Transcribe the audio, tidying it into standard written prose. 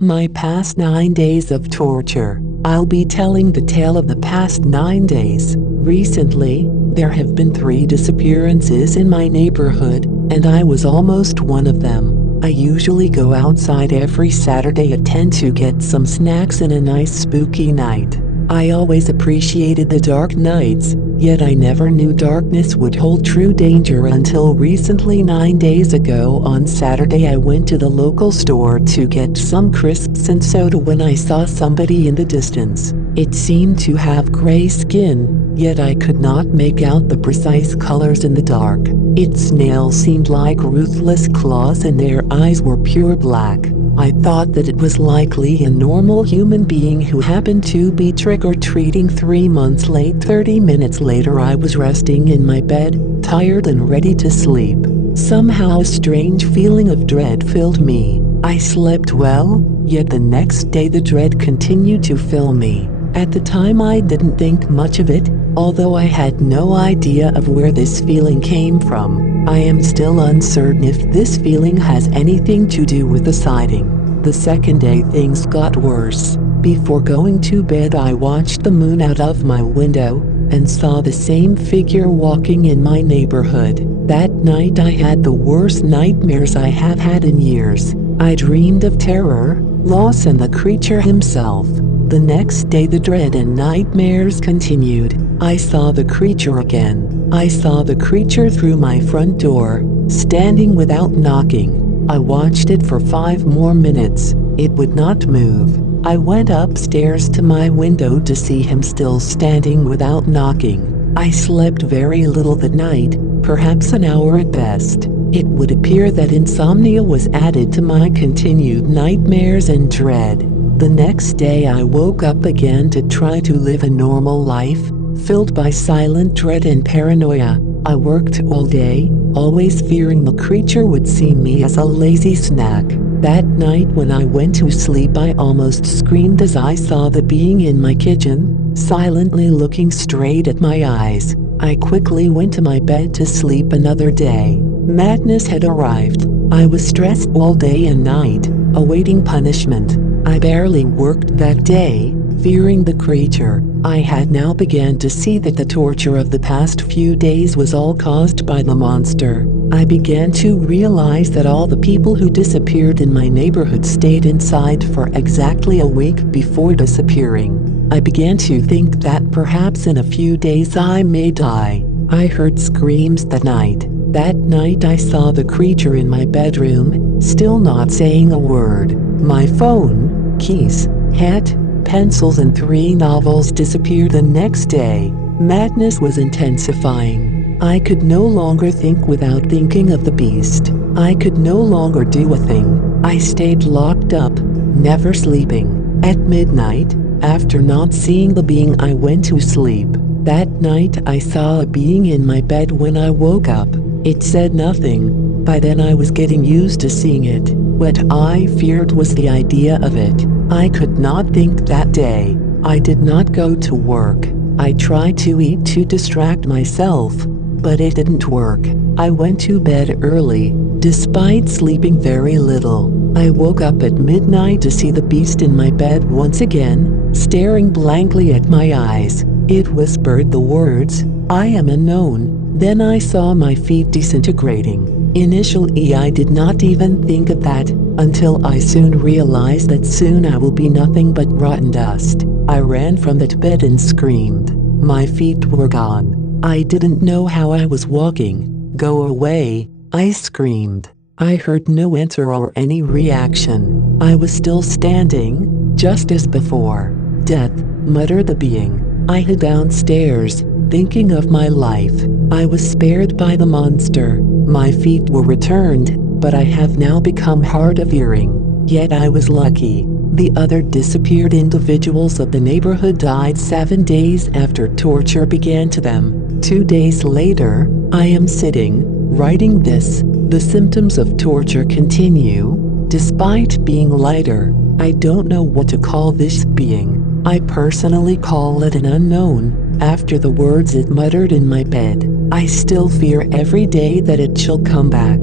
My past 9 days of torture. I'll be telling the tale of the past 9 days. Recently, there have been 3 disappearances in my neighborhood, and I was almost one of them. I usually go outside every Saturday at 10 to get some snacks and a nice spooky night. I always appreciated the dark nights, yet I never knew darkness would hold true danger until recently. 9 days ago on Saturday I went to the local store to get some crisps and soda when I saw somebody in the distance. It seemed to have gray skin, yet I could not make out the precise colors in the dark. Its nails seemed like ruthless claws and their eyes were pure black. I thought that it was likely a normal human being who happened to be trick-or-treating 3 months late. 30 minutes later I was resting in my bed, tired and ready to sleep. Somehow a strange feeling of dread filled me. I slept well, yet the next day the dread continued to fill me. At the time I didn't think much of it, although I had no idea of where this feeling came from. I am still uncertain if this feeling has anything to do with the sighting. The second day things got worse. Before going to bed I watched the moon out of my window, and saw the same figure walking in my neighborhood. That night I had the worst nightmares I have had in years. I dreamed of terror, loss and the creature himself. The next day the dread and nightmares continued. I saw the creature again. I saw the creature through my front door, standing without knocking. I watched it for 5 more minutes. It would not move. I went upstairs to my window to see him still standing without knocking. I slept very little that night, perhaps an hour at best. It would appear that insomnia was added to my continued nightmares and dread. The next day I woke up again to try to live a normal life, filled by silent dread and paranoia. I worked all day, always fearing the creature would see me as a lazy snack. That night when I went to sleep I almost screamed as I saw the being in my kitchen, silently looking straight at my eyes. I quickly went to my bed to sleep. Another day. Madness had arrived. I was stressed all day and night, awaiting punishment. I barely worked that day, fearing the creature. I had now begun to see that the torture of the past few days was all caused by the monster. I began to realize that all the people who disappeared in my neighborhood stayed inside for exactly a week before disappearing. I began to think that perhaps in a few days I may die. I heard screams that night. That night I saw the creature in my bedroom, still not saying a word. My phone, keys, hat, pencils and 3 novels disappeared the next day. Madness was intensifying. I could no longer think without thinking of the beast. I could no longer do a thing. I stayed locked up, never sleeping. At midnight, after not seeing the being, I went to sleep. That night I saw a being in my bed when I woke up. It said nothing. By then I was getting used to seeing it. What I feared was the idea of it. I could not think that day. I did not go to work. I tried to eat to distract myself, but it didn't work. I went to bed early, despite sleeping very little. I woke up at midnight to see the beast in my bed once again, staring blankly at my eyes. It whispered the words, "I am unknown." Then I saw my feet disintegrating. Initially I did not even think of that, until I soon realized that soon I will be nothing but rotten dust. I ran from that bed and screamed. My feet were gone. I didn't know how I was walking. "Go away," I screamed. I heard no answer or any reaction. I was still standing, just as before. "Death," muttered the being. I hid downstairs, thinking of my life. I was spared by the monster. My feet were returned, but I have now become hard of hearing. Yet I was lucky. The other disappeared individuals of the neighborhood died 7 days after torture began to them. 2 days later, I am sitting, writing this. The symptoms of torture continue, despite being lighter. I don't know what to call this being. I personally call it an unknown, after the words it muttered in my bed. I still fear every day that it shall come back.